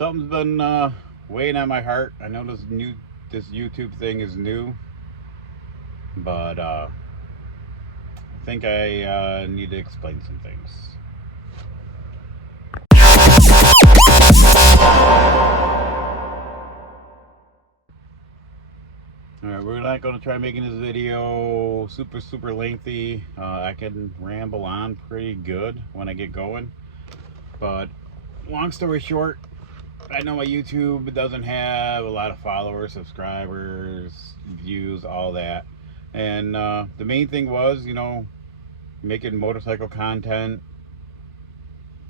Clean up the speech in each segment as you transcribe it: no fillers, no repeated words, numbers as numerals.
Something's been weighing on my heart. I know this YouTube thing is new, but I think I need to explain some things. Alright, we're not going to try making this video super lengthy. I can ramble on pretty good when I get going. But long story short, I know my YouTube doesn't have a lot of followers, subscribers, views, all that. And the main thing was, making motorcycle content.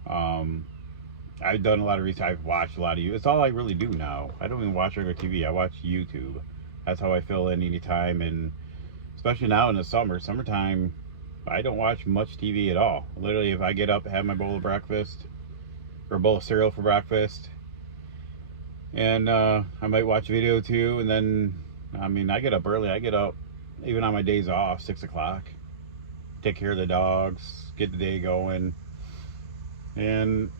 I've done a lot of research. I've watched a lot of you. It's all I really do now. I don't even watch regular TV. I watch YouTube. That's how I fill in any time. And especially now in the summertime, I don't watch much TV at all. Literally, if I get up, have my bowl of breakfast or a bowl of cereal for breakfast, and I might watch a video too. And then, I get up early. I get up even on my days off, 6 o'clock. Take care of the dogs, get the day going. And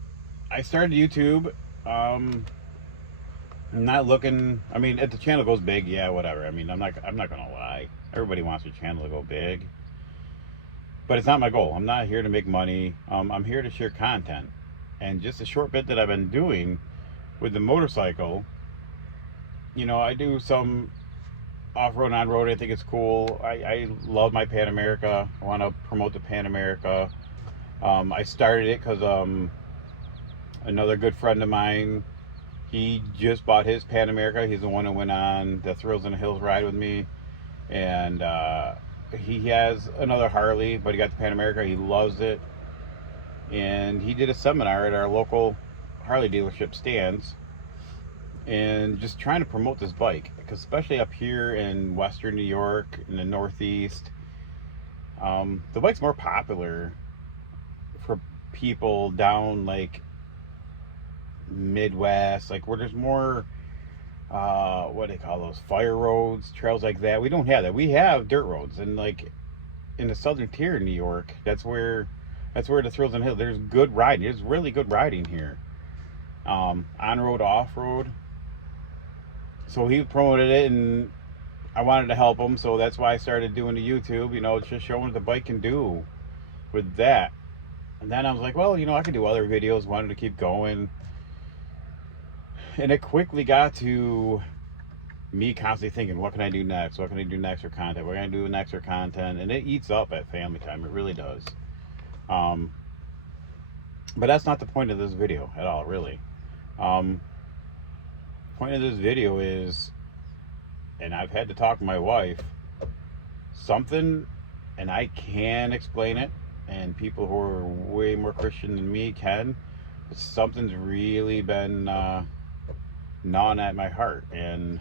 I started YouTube. I'm not looking. If the channel goes big, yeah, whatever. I'm not gonna lie. Everybody wants their channel to go big, but it's not my goal. I'm not here to make money. I'm here to share content, and just a short bit that I've been doing with the motorcycle. I do some off-road, on-road. I think it's cool. I love my Pan America. I want to promote the Pan America. I started it because another good friend of mine, he just bought his Pan America. He's the one who went on the Thrills in the Hills ride with me. And he has another Harley, but he got the Pan America. He loves it. And he did a seminar at our local Harley dealership stands, and just trying to promote this bike, because especially up here in Western New York, in the Northeast, the bike's more popular for people down like Midwest, like where there's more what do they call those, fire roads, trails like that. We don't have that. We have dirt roads, and like in the southern tier of New York, that's where the Thrills and Hills. There's good riding. There's really good riding here. On road, off road. So he promoted it, and I wanted to help him, so that's why I started doing the YouTube. Just showing what the bike can do with that. And then I was like, well, I can do other videos. Wanted to keep going. And it quickly got to me constantly thinking, what can I do next? What can I do next for content? What can I do next for content? And it eats up at family time. It really does. But that's not the point of this video at all, really. Point of this video is, and I've had to talk to my wife, something, and I can explain it, and people who are way more Christian than me can, but something's really been gnawing at my heart. And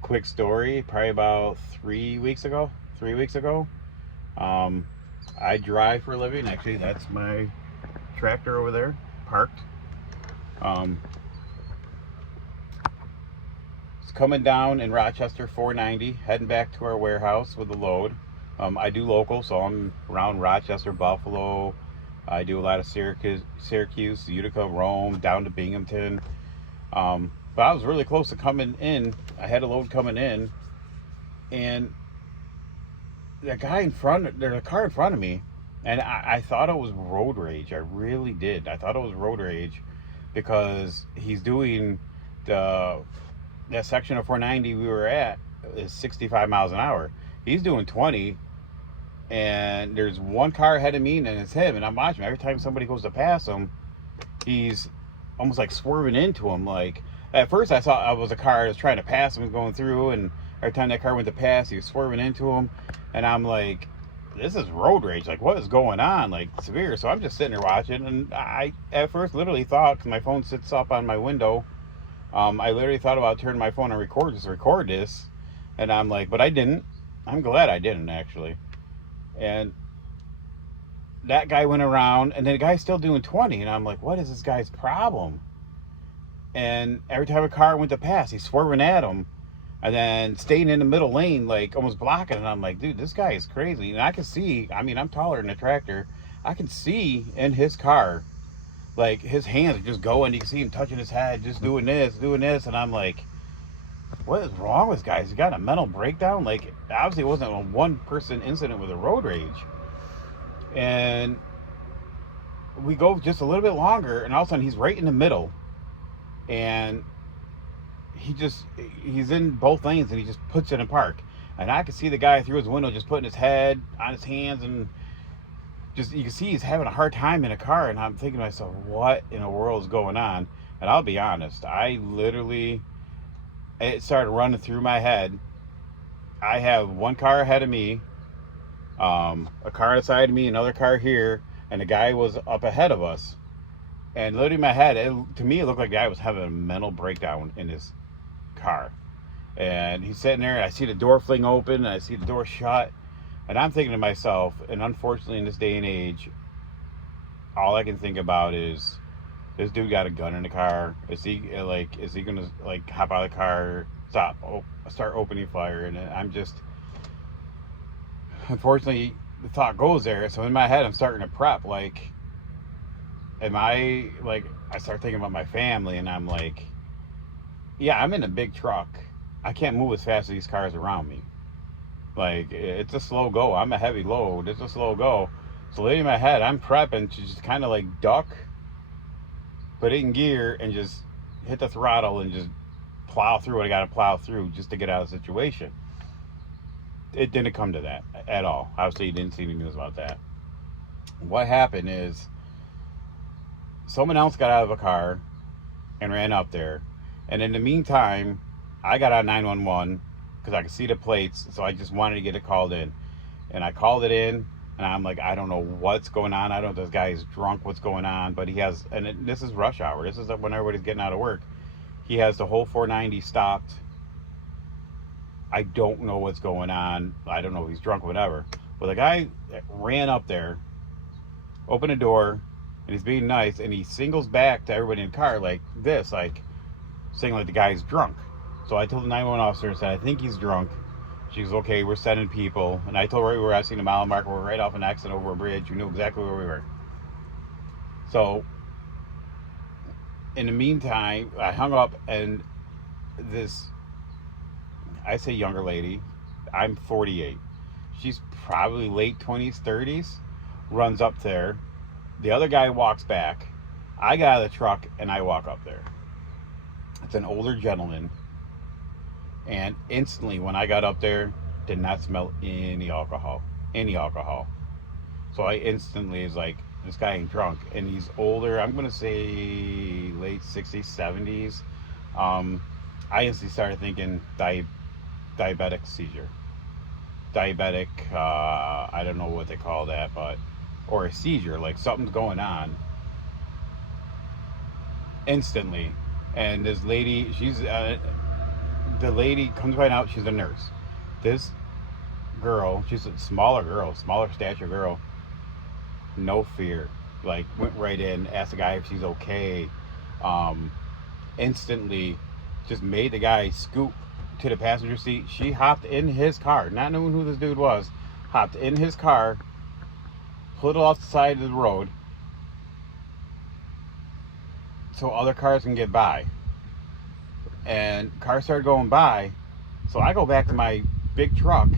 quick story, probably about 3 weeks ago, I drive for a living. Actually, that's my tractor over there parked. It's coming down in Rochester 490, heading back to our warehouse with the load. I do local, so I'm around Rochester, Buffalo. I do a lot of Syracuse, Utica, Rome, down to Binghamton. But I was really close to coming in. I had a load coming in, and there's a car in front of me, and I thought it was road rage. I really did. I thought it was road rage, because he's doing that section of 490 we were at is 65 miles an hour. He's doing 20, and there's one car ahead of me, and it's him. And I'm watching. Every time somebody goes to pass him, he's almost like swerving into him. Like, at first I thought it was a car that was trying to pass him, going through, and every time that car went to pass, he was swerving into him. And I'm like, this is road rage. Like, what is going on? Like, severe. So I'm just sitting there watching, and I at first literally thought, because my phone sits up on my window, I literally thought about turning my phone and record this. And I'm like, but I didn't. I'm glad I didn't, actually. And that guy went around, and then the guy's still doing 20, and I'm like, what is this guy's problem? And every time a car went to pass, he's swerving at him, and then staying in the middle lane, like almost blocking. And I'm like, dude, this guy is crazy. And I can see, I'm taller than a tractor. I can see in his car Like his hands are just going. You can see him touching his head, just doing this, and I'm like, what is wrong with this guy? Has he got a mental breakdown? Like obviously it wasn't a one person incident with a road rage. And we go just a little bit longer, and all of a sudden he's right in the middle, and he's in both lanes, and he just puts it in park. And I could see the guy through his window just putting his head on his hands, and just you can see he's having a hard time in a car. And I'm thinking to myself, what in the world is going on? And I'll be honest, it started running through my head. I have one car ahead of me, a car on the side of me, another car here, and the guy was up ahead of us. And literally in my head, to me, it looked like the guy was having a mental breakdown in his car. And he's sitting there, and I see the door fling open, and I see the door shut. And I'm thinking to myself, and unfortunately in this day and age, all I can think about is, this dude got a gun in the car. Is he gonna like hop out of the car, start opening fire? And I'm just, unfortunately, the thought goes there. So in my head, I'm starting to prep. Like, I start thinking about my family, and I'm like, yeah, I'm in a big truck. I can't move as fast as these cars around me. Like, it's a slow go. I'm a heavy load. It's a slow go. So in my head, I'm prepping to just kind of like duck, put it in gear, and just hit the throttle and just plow through what I got to plow through just to get out of the situation. It didn't come to that at all. Obviously, you didn't see any news about that. What happened is someone else got out of a car and ran up there. And in the meantime, I got on 911 because I could see the plates. So I just wanted to get it called in. And I called it in. And I'm like, I don't know what's going on. I don't know if this guy is drunk, what's going on. But he has, this is rush hour. This is when everybody's getting out of work. He has the whole 490 stopped. I don't know what's going on. I don't know if he's drunk or whatever. But the guy ran up there, opened the door, and he's being nice. And he singles back to everybody in the car like this, like saying like the guy's drunk. So I told the 911 officer, I said, I think he's drunk. She goes, okay, we're sending people. And I told her we were asking the mile marker. We're right off an accident over a bridge. We knew exactly where we were. So in the meantime, I hung up, and this, I say younger lady, I'm 48. She's probably late 20s, 30s, runs up there. The other guy walks back. I get out of the truck, and I walk up there. It's an older gentleman. And instantly, when I got up there, did not smell any alcohol. So I instantly was like, this guy ain't drunk. And he's older. I'm going to say late 60s, 70s. I instantly started thinking diabetic seizure. Diabetic, I don't know what they call that, or a seizure, like something's going on. Instantly. And this lady, the lady comes right out, she's a nurse. This girl, she's a smaller stature girl, no fear, like went right in, asked the guy if she's okay, instantly just made the guy scoop to the passenger seat. She hopped in his car, not knowing who this dude was, hopped in his car, pulled it off the side of the road so other cars can get by. And cars started going by, so I go back to my big truck,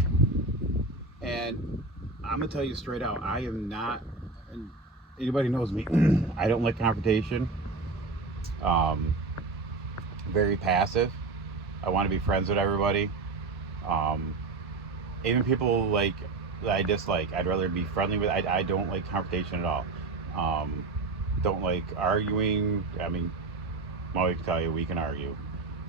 and I'm gonna tell you straight out, I am not, and anybody knows me, I don't like confrontation. Very passive. I want to be friends with everybody. Even people like that I dislike, I'd rather be friendly with. I don't like confrontation at all. Don't like arguing. I mean, well, I can tell you we can argue,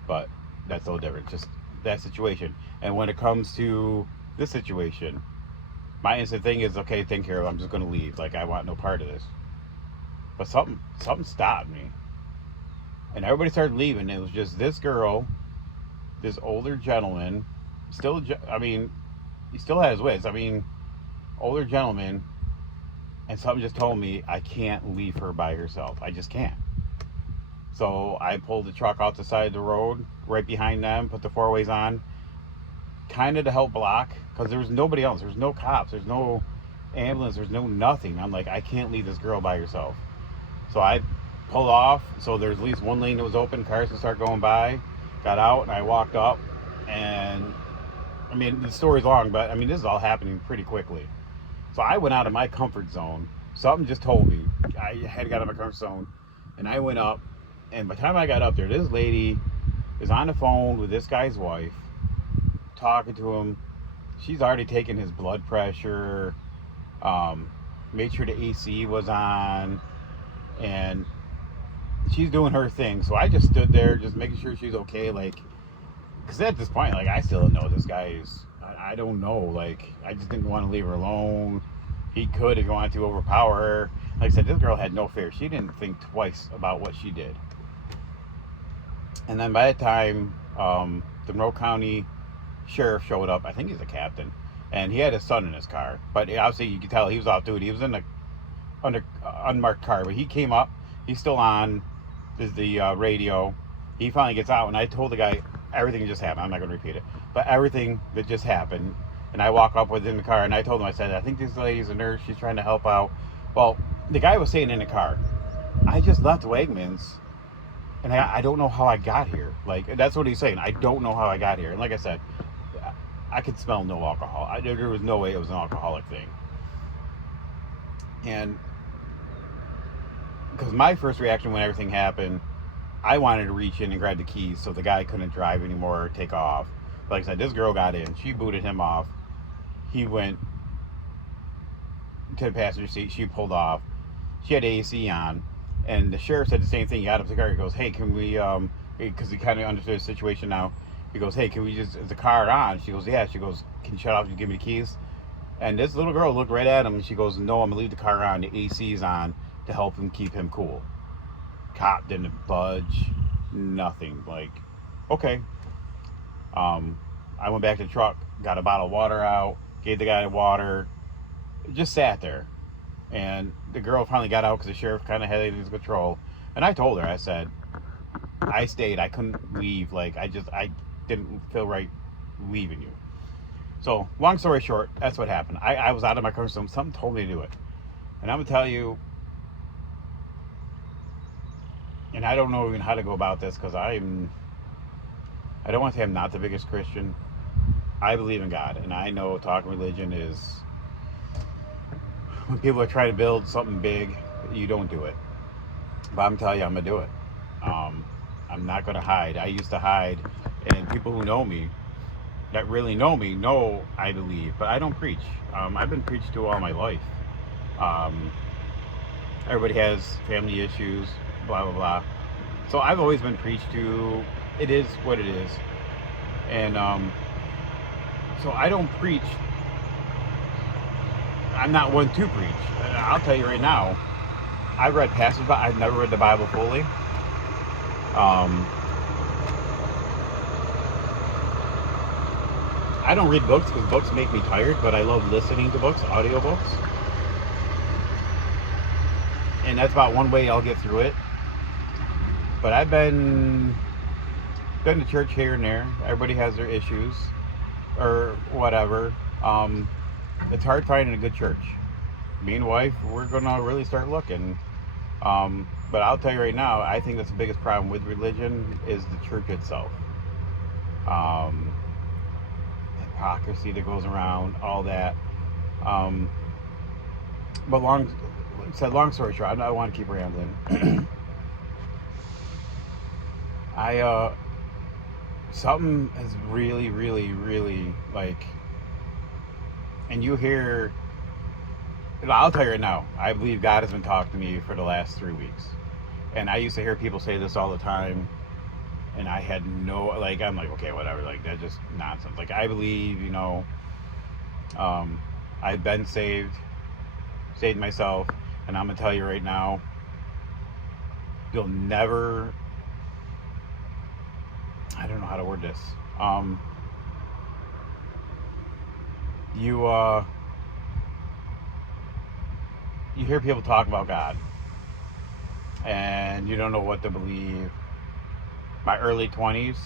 but that's a little different. Just that situation. And when it comes to this situation, my instant thing is, okay, take care of it. I'm just going to leave. Like, I want no part of this. But something stopped me. And everybody started leaving. It was just this girl, this older gentleman, still, I mean, he still had his wits. I mean, older gentleman, and something just told me I can't leave her by herself. I just can't. So I pulled the truck out the side of the road, right behind them, put the four-ways on, kind of to help block, because there was nobody else. There's no cops. There's no ambulance. There's no nothing. I'm like, I can't leave this girl by herself. So I pulled off, so there's at least one lane that was open. Cars can start going by. Got out, and I walked up, and I mean, the story's long, but I mean, this is all happening pretty quickly. So I went out of my comfort zone. Something just told me I had to get out of my comfort zone, and I went up. And by the time I got up there, this lady is on the phone with this guy's wife, talking to him. She's already taken his blood pressure, made sure the AC was on, and she's doing her thing. So I just stood there, just making sure she's okay. Like, because at this point, like, I still don't know this guy is. I don't know. Like, I just didn't want to leave her alone. He could if he wanted to overpower her. Like I said, this girl had no fear. She didn't think twice about what she did. And then by the time the Monroe County Sheriff showed up, I think he's a captain, and he had his son in his car. But obviously, you could tell he was off duty. He was in the unmarked car, but he came up. He's still on the radio. He finally gets out, and I told the guy everything that just happened. I'm not going to repeat it, but everything that just happened. And I walk up within the car, and I told him, I said, I think this lady's a nurse. She's trying to help out. Well, the guy was saying in the car, I just left Wegmans, and I don't know how I got here. Like, that's what he's saying. I don't know how I got here. And like I said, I could smell no alcohol. There was no way it was an alcoholic thing. And because my first reaction when everything happened, I wanted to reach in and grab the keys so the guy couldn't drive anymore or take off. Like I said, this girl got in. She booted him off. He went to the passenger seat. She pulled off. She had AC on. And the sheriff said the same thing. He got up to the car. He goes, hey, can we, because he kind of understood the situation now. He goes, hey, can we just, is the car on? She goes, yeah. She goes, can you shut off and give me the keys? And this little girl looked right at him, and she goes, no, I'm going to leave the car on. The AC's on to help him keep him cool. Cop didn't budge. Nothing. Like, okay. I went back to the truck, got a bottle of water out, gave the guy water, just sat there. And the girl finally got out because the sheriff kind of had it in his control. And I told her, I said, I stayed. I couldn't leave. Like, I didn't feel right leaving you. So, long story short, that's what happened. I was out of my comfort zone. Something told me to do it. And I'm going to tell you, and I don't know even how to go about this because I don't want to say I'm not the biggest Christian. I believe in God, and I know talking religion is, when people are trying to build something big, you don't do it. But I'm telling you, I'm going to do it. I'm not going to hide. I used to hide, and people who know me, that really know me, know I believe, but I don't preach. I've been preached to all my life. Everybody has family issues, blah, blah, blah. So I've always been preached to. It is what it is. And so I don't preach. I'm not one to preach. And I'll tell you right now, I've read passages, but I've never read the Bible fully. I don't read books because books make me tired, but I love listening to books, audiobooks. And that's about one way I'll get through it. But I've been to church here and there. Everybody has their issues or whatever. It's hard finding a good church. Me and wife, we're gonna really start looking. But I'll tell you right now, I think that's the biggest problem with religion is the church itself. Hypocrisy that goes around, all that. But long story short, I don't want to keep rambling. Something is really, really, really like, and you hear, I'll tell you right now, I believe God has been talking to me for the last 3 weeks. And I used to hear people say this all the time, and I had no, like, I'm like, okay, whatever, like, that's just nonsense. Like, I believe, I've been saved myself, and I'm going to tell you right now, you'll never, I don't know how to word this. You hear people talk about God, and you don't know what to believe. My early 20s,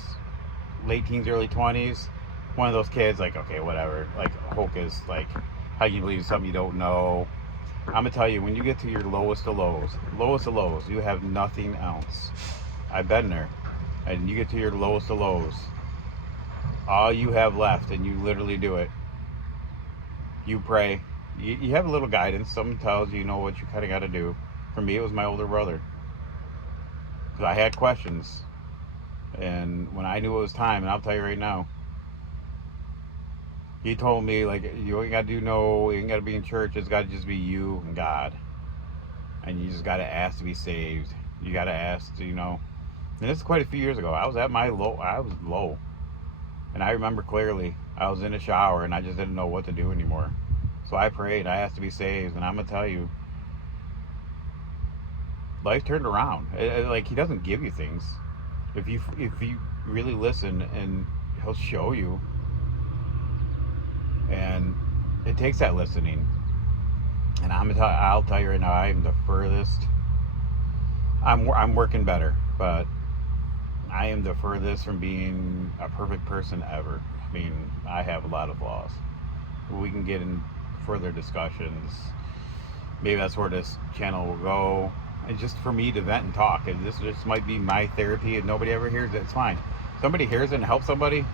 late teens, early 20s, one of those kids, like, okay, whatever, like, hocus, like, how you believe something you don't know. I'm gonna tell you, when you get to your lowest of lows, you have nothing else. I've been there. And you get to your lowest of lows, all you have left, and you literally do it. You pray. You have a little guidance. Someone tells you, you know what you kind of got to do. For me, it was my older brother. Because I had questions. And when I knew it was time, and I'll tell you right now, he told me, like, you ain't got to do no, you ain't got to be in church. It's got to just be you and God. And you just got to ask to be saved. You got to ask to, And this is quite a few years ago. I was at my low. I was low. And I remember clearly, I was in the shower and I just didn't know what to do anymore. So I prayed. I asked to be saved. And I'm going to tell you, life turned around. Like, he doesn't give you things. If you really listen, and he'll show you. And it takes that listening. And I'll tell you right now, I am the furthest. I'm working better, but I am the furthest from being a perfect person ever. I mean, I have a lot of flaws. We can get in further discussions. Maybe that's where this channel will go. And just for me to vent and talk. And this just might be my therapy, and nobody ever hears it. It's fine. Somebody hears it and helps somebody.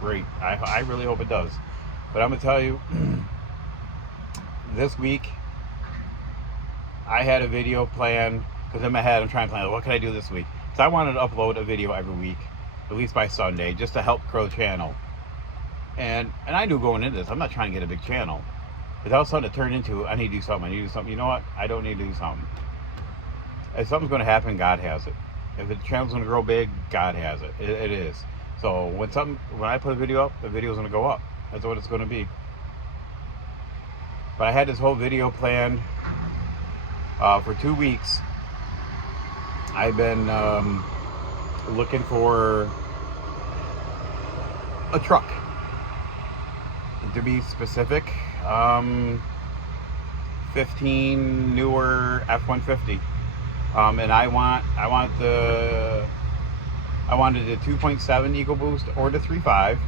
Great. I really hope it does. But I'm gonna tell you, this week I had a video planned, because in my head I'm trying to plan, what can I do this week? So I wanted to upload a video every week, at least by Sunday, just to help grow the channel. And I knew going into this, I'm not trying to get a big channel. But all of a sudden it turned into, I need to do something. You know what? I don't need to do something. If something's going to happen, God has it. If the channel's going to grow big, God has it. It is. So when I put a video up, the video's going to go up. That's what it's going to be. But I had this whole video planned for 2 weeks. I've been looking for a truck. To be specific, 15 newer F-150. And I wanted the 2.7 EcoBoost or the 3.5.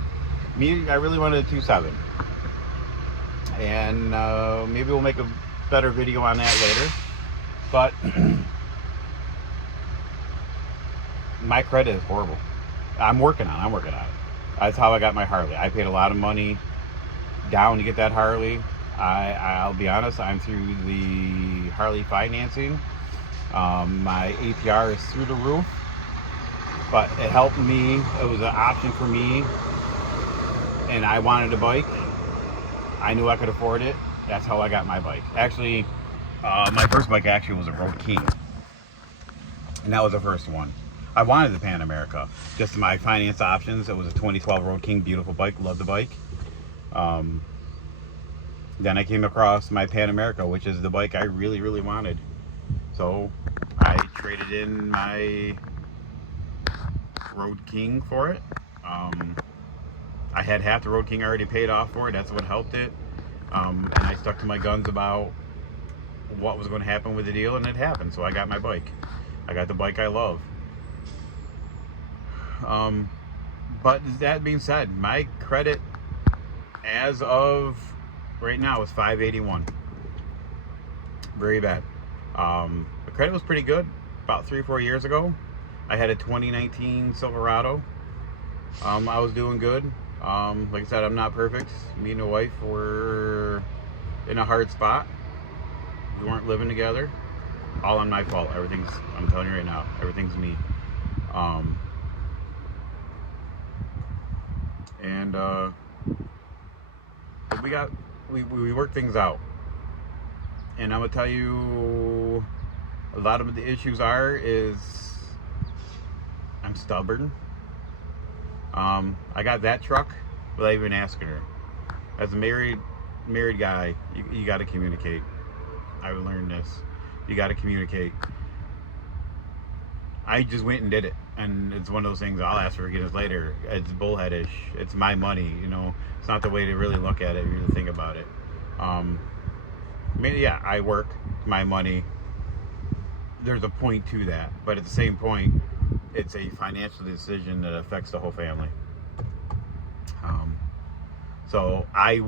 I really wanted a 2.7. And maybe we'll make a better video on that later. But my credit is horrible. I'm working on it. That's how I got my Harley. I paid a lot of money down to get that Harley. I'll be honest, I'm through the Harley financing. My APR is through the roof, but it helped me. It was an option for me, and I wanted a bike. I knew I could afford it. That's how I got my bike. Actually, my first bike actually was a Road King, and that was the first one. I wanted the Pan America. Just my finance options. It was a 2012 Road King, beautiful bike. Loved the bike. Then I came across my Pan America, which is the bike I really, really wanted. So I traded in my Road King for it. I had half the Road King already paid off for it. That's what helped it. And I stuck to my guns about what was going to happen with the deal, and it happened. So I got my bike. I got the bike I love. But that being said, my credit as of right now is 581. Very bad. The credit was pretty good about 3 or 4 years ago. I had a 2019 Silverado. I was doing good. Like I said, I'm not perfect. Me and the wife were in a hard spot. We weren't living together. All on my fault. I'm telling you right now, everything's me. And we worked things out. And I'm gonna tell you, a lot of the issues is I'm stubborn. I got that truck without even asking her. As a married guy, you got to communicate. I've learned this. You got to communicate. I just went and did it, and it's one of those things. I'll ask for forgiveness later. It's bullheadish. It's my money. It's not the way to really look at it. If you really think about it. Yeah, I work, my money. There's a point to that, but at the same point, it's a financial decision that affects the whole family. So I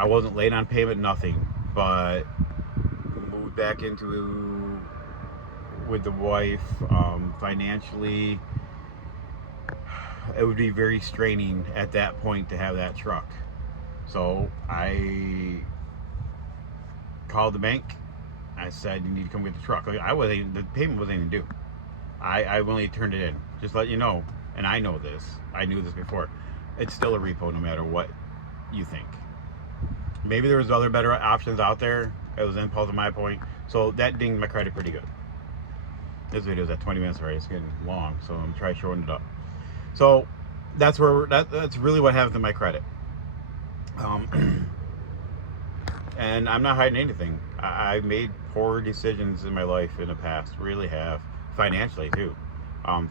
I wasn't late on payment, nothing, but moved back into with the wife. Financially, it would be very straining at that point to have that truck. So I called the bank. I said, you need to come get the truck. Like, the payment wasn't even due. I only turned it in. Just let you know, and I know this. I knew this before. It's still a repo no matter what you think. Maybe there was other better options out there. It was impulse at my point. So that dinged my credit pretty good. This video is at 20 minutes already. It's getting long, so I'm trying to shorten it up. So that's really what happens to my credit. And I'm not hiding anything. I've made poor decisions in my life in the past. Really have. Financially too.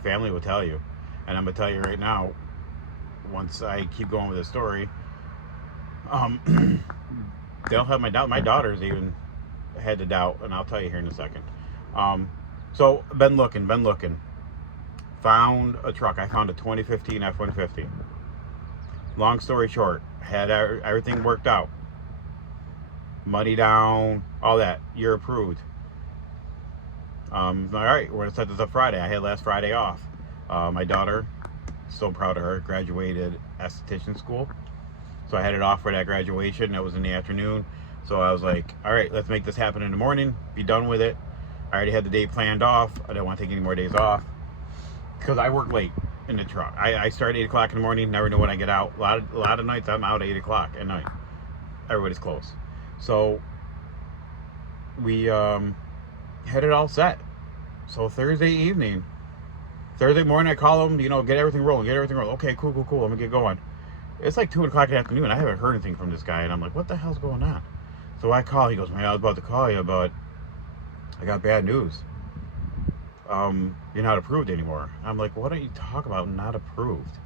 Family will tell you. And I'm going to tell you right now, once I keep going with this story, they'll have my doubt. My daughters even had the doubt, and I'll tell you here in a second. So been looking. Found a truck. I found a 2015 F-150. Long story short, had everything worked out. Money down, all that. You're approved. All right, we're gonna set this up Friday. I had last Friday off. My daughter, so proud of her, graduated esthetician school. So I had it off for that graduation. That was in the afternoon. So I was like, all right, let's make this happen in the morning. Be done with it. I already had the day planned off. I didn't want to take any more days off because I work late in the truck. I start at 8 o'clock in the morning. Never know when I get out. A lot of nights I'm out at 8 o'clock at night. Everybody's close. So we had it all set. So Thursday morning I call them, get everything rolling. Okay, cool. I'm gonna get going. It's like 2 o'clock in the afternoon. I haven't heard anything from this guy, and I'm like, what the hell's going on? So I call. He goes, man, I was about to call you, but I got bad news. You're not approved anymore. I'm like, what are you talking about? Not approved?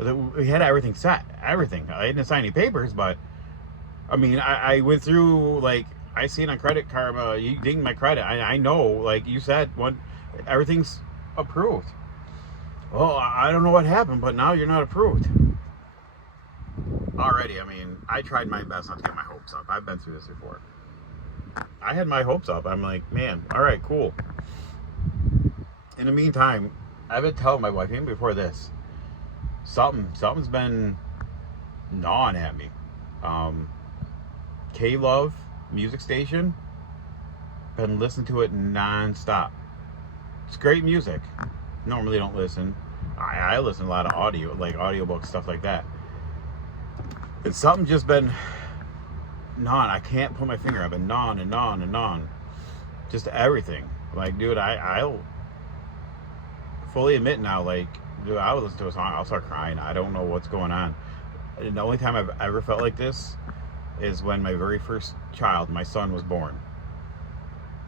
We had everything set. Everything. I didn't sign any papers, but I mean, I went through, like, I seen on Credit Karma, you dinged my credit. I know, like you said, everything's approved. Well, I don't know what happened, but now you're not approved. Already, I mean, I tried my best not to get my hopes up. I've been through this before. I had my hopes up. I'm like, man, all right, cool. In the meantime, I've been telling my wife, even before this, something's been gnawing at me. K-Love music station, been listening to it non-stop. It's great music. Normally don't listen. I listen to a lot of audio, like audiobooks, stuff like that. It's something just been gnawing. I can't put my finger. I've been gnawing and gnawing and gnawing. Just everything. Like, dude, I'll fully admit now, like, dude, I would listen to a song, I'll start crying. I don't know what's going on. And the only time I've ever felt like this is when my very first child, my son, was born.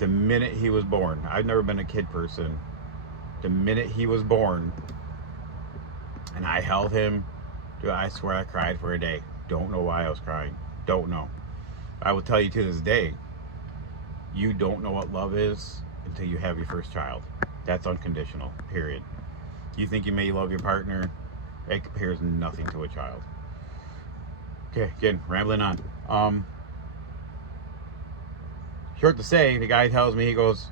The minute he was born, I've never been a kid person. The minute he was born, and I held him, dude, I swear I cried for a day. Don't know why I was crying. Don't know. I will tell you to this day, you don't know what love is until you have your first child. That's unconditional, period. You think you may love your partner, it compares nothing to a child. Okay, again, rambling on. Short to say, the guy tells me, he goes,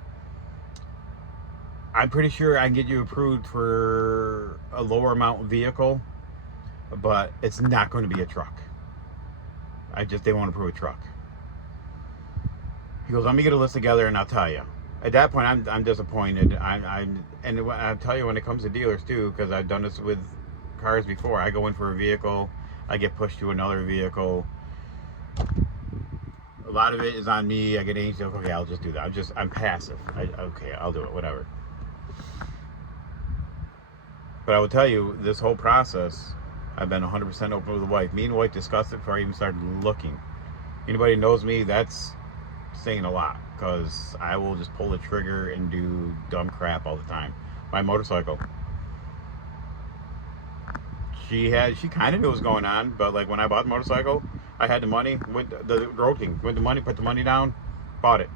I'm pretty sure I can get you approved for a lower amount vehicle, but it's not going to be a truck. They won't approve a truck. He goes, let me get a list together and I'll tell you. At that point, I'm disappointed. And I'll tell you when it comes to dealers too, because I've done this with cars before. I go in for a vehicle, I get pushed to another vehicle. A lot of it is on me. I get anxious. Okay, I'll just do that. I'm passive. Okay, I'll do it. Whatever. But I will tell you, this whole process, I've been 100% open with the wife. Me and the wife discussed it before I even started looking. Anybody knows me, that's saying a lot, because I will just pull the trigger and do dumb crap all the time. My motorcycle. She kind of knew what was going on, but like when I bought the motorcycle, I had the money, the road king, put the money down, bought it.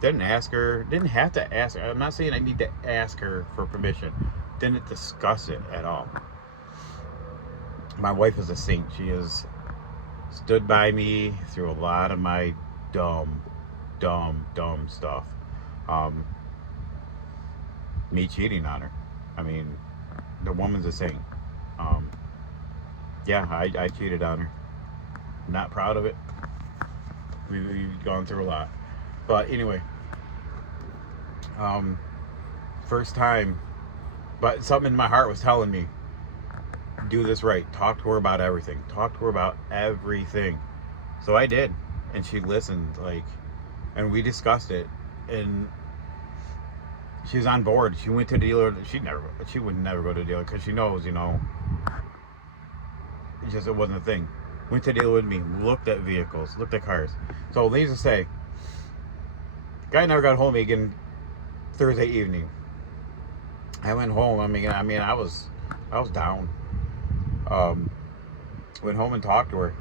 Didn't have to ask her. I'm not saying I need to ask her for permission. Didn't discuss it at all. My wife is a saint. She is stood by me through a lot of my dumb stuff. Um, Me cheating on her. I mean, the woman's a saint. Um, yeah, I cheated on her. Not proud of it. We've gone through a lot. But anyway, first time, but something in my heart was telling me, do this right. Talk to her about everything. Talk to her about everything. So I did. And she listened, like, and we discussed it. And she was on board. She went to the dealer. She would never go to the dealer because she knows, it wasn't a thing. Went to the dealer with me, looked at vehicles, looked at cars. So needless to say, guy never got home again Thursday evening. I went home. I mean, I was down. Went home and talked to her,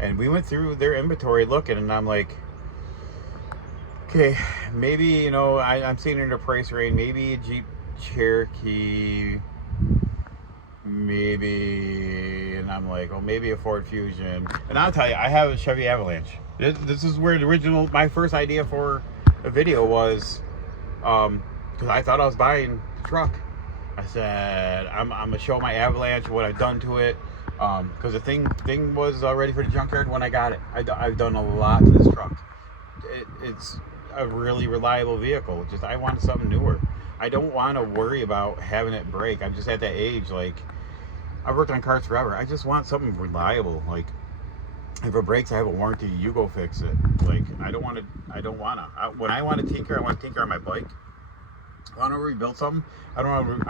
and we went through their inventory looking, and I'm like, okay, maybe, I'm seeing in the price range, maybe a Jeep Cherokee, maybe, and I'm like, maybe a Ford Fusion. And I'll tell you, I have a Chevy Avalanche. This is where my first idea for a video was, because I thought I was buying a truck. I said, I'm going to show my Avalanche, what I've done to it, because the thing was ready for the junkyard when I got it. I've done a lot to this truck. It's a really reliable vehicle. Just I wanted something newer. I don't want to worry about having it break. I'm just at that age, like, I've worked on cars forever. I just want something reliable. Like, if it breaks, I have a warranty. You go fix it. Like, I don't want to. When I want to tinker, I want to tinker on my bike. I want to rebuild something. I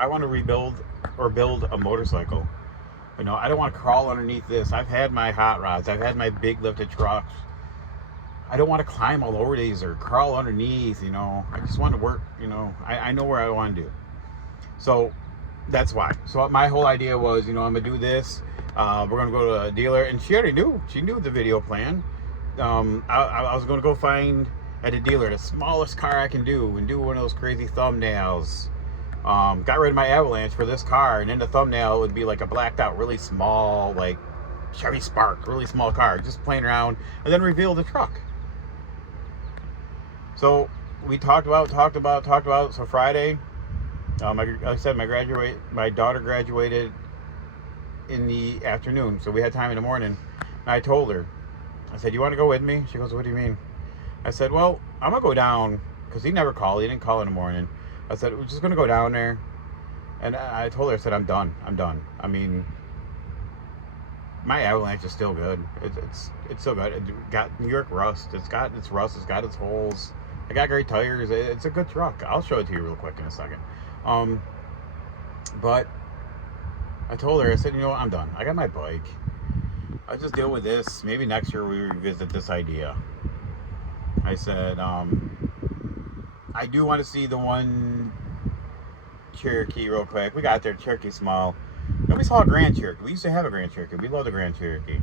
want to rebuild or build a motorcycle. I don't want to crawl underneath this. I've had my hot rods. I've had my big lifted trucks. I don't want to climb all over these or crawl underneath, I just want to work, I know where I want to do. So that's why. So my whole idea was, I'm going to do this. We're going to go to a dealer. And she already knew. She knew the video plan. I was going to go find at a dealer the smallest car I can do and do one of those crazy thumbnails. Got rid of my Avalanche for this car. And in the thumbnail, it would be like a blacked out, really small, like Chevy Spark, really small car. Just playing around. And then reveal the truck. So we talked about. So Friday, like I said, my daughter graduated in the afternoon. So we had time in the morning. And I told her, I said, you want to go with me? She goes, what do you mean? I said, well, I'm going to go down, because he never called. He didn't call in the morning. I said, we're just going to go down there. And I told her, I said, I'm done. I mean, my Avalanche is still good. It's still good. It got New York rust. It's got its rust. It's got its holes. I got great tires. It's a good truck. I'll show it to you real quick in a second. But I told her, I said, I'm done. I got my bike. I'll just deal with this. Maybe next year we revisit this idea. I said, I do want to see the one Cherokee real quick. We got there, Cherokee small. Then we saw a Grand Cherokee. We used to have a Grand Cherokee. We love the Grand Cherokee.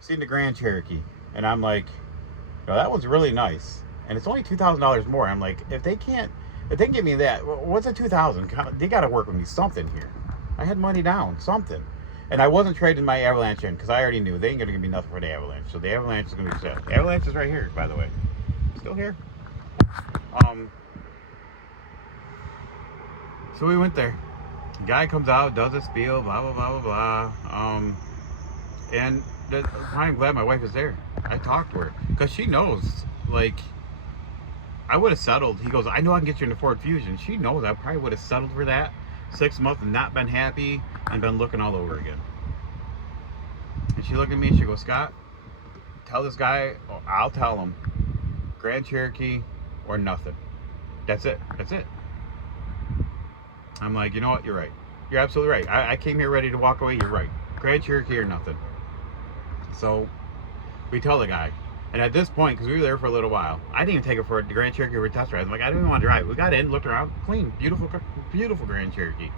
Seen the Grand Cherokee. And I'm like, that one's really nice. And it's only $2,000 more. I'm like, if they can give me that, what's a $2,000? They got to work with me something here. I had money down, something. And I wasn't trading my Avalanche in because I already knew they ain't going to give me nothing for the Avalanche. So the Avalanche is going to be set. The Avalanche is right here, by the way. Still here. So we went there. The guy comes out, does a spiel, blah, blah, blah, blah, blah. And I'm glad my wife is there. I talked to her because she knows, like, I would have settled. He goes, I know I can get you in the Ford Fusion. She knows I probably would have settled for that 6 months and not been happy and been looking all over again. And she looked at me and she goes, Scott, tell this guy, I'll tell him, Grand Cherokee or nothing. That's it. I'm like, you know what? You're right. You're absolutely right. I came here ready to walk away. You're right. Grand Cherokee or nothing. So we tell the guy. And at this point, because we were there for a little while, I didn't even take it for the Grand Cherokee for a test drive. I'm like, I didn't even want to drive. We got in, looked around, clean, beautiful Grand Cherokee.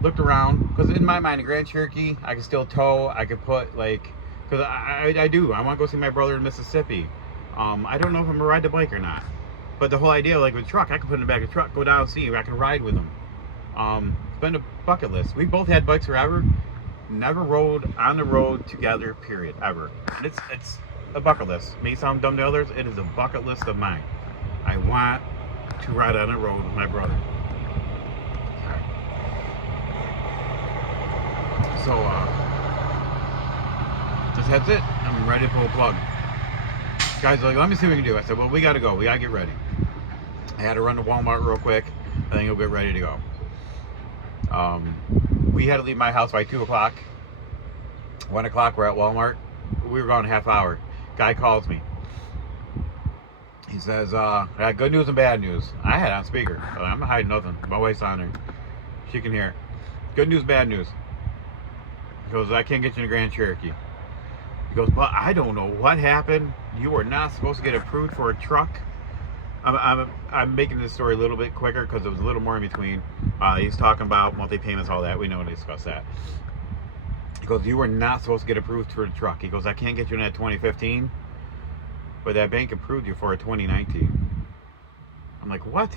Looked around, because in my mind, a Grand Cherokee, I can still tow. I could put, like, because I do. I want to go see my brother in Mississippi. I don't know if I'm going to ride the bike or not. But the whole idea, like with a truck, I can put in the back of the truck, go down and see if I can ride with him. It's been a bucket list. We both had bikes forever. never rode on the road together, period, ever. And it's a bucket list. May sound dumb to others, it is a bucket list of mine. I want to ride on the road with my brother. So, that's it. I'm ready to pull a plug. Guys are like, let me see what we can do. I said, well, we gotta go. We gotta get ready. I had to run to Walmart real quick. I think we'll get ready to go. We had to leave my house by 2 o'clock. 1 o'clock, we're at Walmart. We were gone a half hour. Guy calls me. He says, I got good news and bad news. I had it on speaker. I'm not hiding nothing. My wife's on there. She can hear it. Good news, bad news. He goes, I can't get you in a Grand Cherokee. He goes, but I don't know what happened. You were not supposed to get approved for a truck. I'm making this story a little bit quicker because it was a little more in between. He's talking about monthly payments, all that. We know when to discuss that. He goes, you were not supposed to get approved for a truck. He goes, I can't get you in that 2015, but that bank approved you for a 2019. I'm like, what?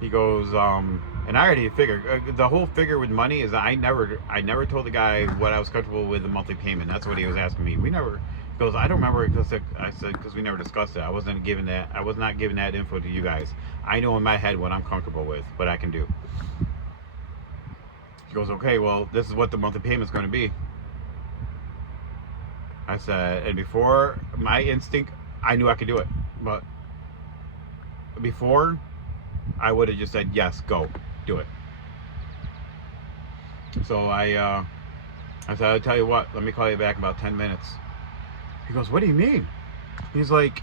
He goes, and I already figured, the whole figure with money is I never told the guy what I was comfortable with the monthly payment. That's what he was asking me. He goes, I don't remember, because I said, because we never discussed it. I was not giving that info to you guys. I know in my head what I'm comfortable with, what I can do. He goes, okay, well, this is what the monthly payment's going to be. I said, and before, my instinct, I knew I could do it. But before, I would have just said, yes, go, do it. So I said, I'll tell you what, let me call you back in about 10 minutes. He goes, what do you mean? He's like,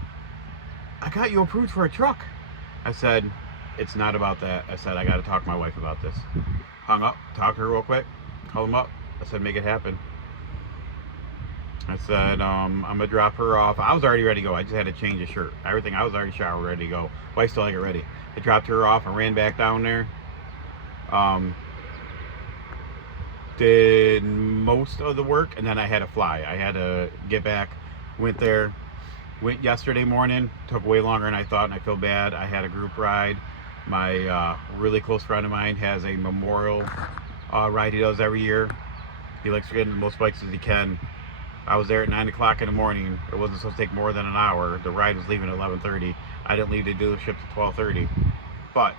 I got you approved for a truck. I said, it's not about that. I said, I got to talk to my wife about this. Hung up, talked to her real quick, called him up. I said, make it happen. I said, I'm going to drop her off. I was already ready to go. I just had to change the shirt. Everything, I was already showered, ready to go. Wife still had to get ready. I dropped her off and ran back down there. Did most of the work, and then I had to fly. I had to get back. Went there. Went yesterday morning. Took way longer than I thought, and I feel bad. I had a group ride. My really close friend of mine has a memorial ride he does every year. He likes to get into the most bikes as he can. I was there at 9 o'clock in the morning. It wasn't supposed to take more than an hour. The ride was leaving at 11:30. I didn't leave the dealership at 12:30. But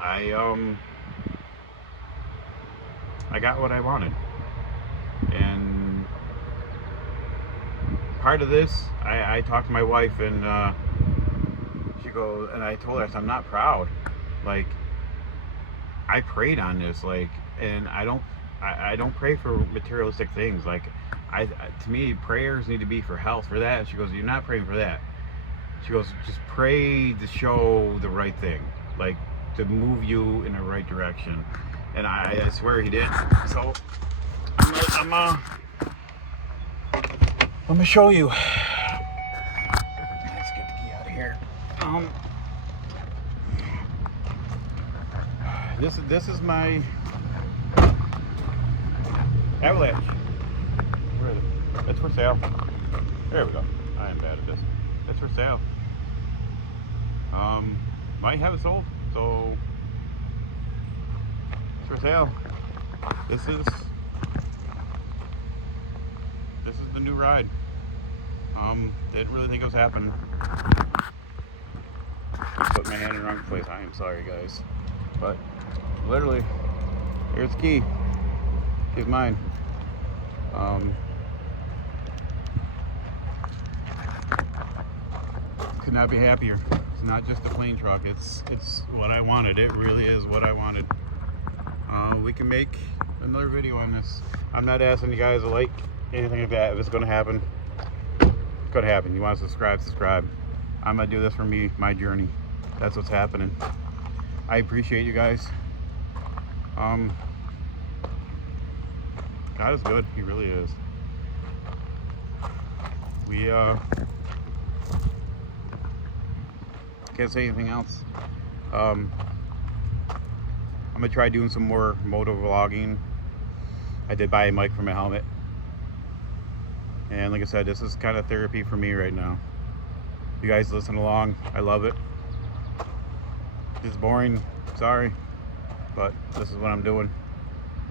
I got what I wanted. And part of this, I talked to my wife, and she goes, and I told her, I said, I'm not proud. Like, I prayed on this, like, and I don't pray for materialistic things. Like, to me, prayers need to be for health, for that. And she goes, you're not praying for that. She goes, just pray to show the right thing, like to move you in the right direction. And I swear he did. So I'm gonna show you. Let's get the key out of here. This is my Avalanche. Where is it? It's for sale. There we go. I am bad at this. It's for sale. Might have it sold. So it's for sale. This is the new ride. Didn't really think it was happening. Put my hand in the wrong place. I am sorry, guys. But literally, here's the key. Key's mine. Could not be happier. It's not just a plain truck. It's what I wanted. It really is what I wanted. We can make another video on this. I'm not asking you guys to like anything like that. If it's gonna happen, it's gonna happen. You want to subscribe. I'm gonna do this for me, my journey. That's what's happening. I appreciate you guys. God is good. He really is. We can't say anything else. I'm gonna try doing some more moto vlogging. I did buy a mic for my helmet, and like I said, this is kind of therapy for me right now. You guys listen along. I love it. It's boring, sorry, but this is what I'm doing.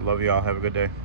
Love you all. Have a good day.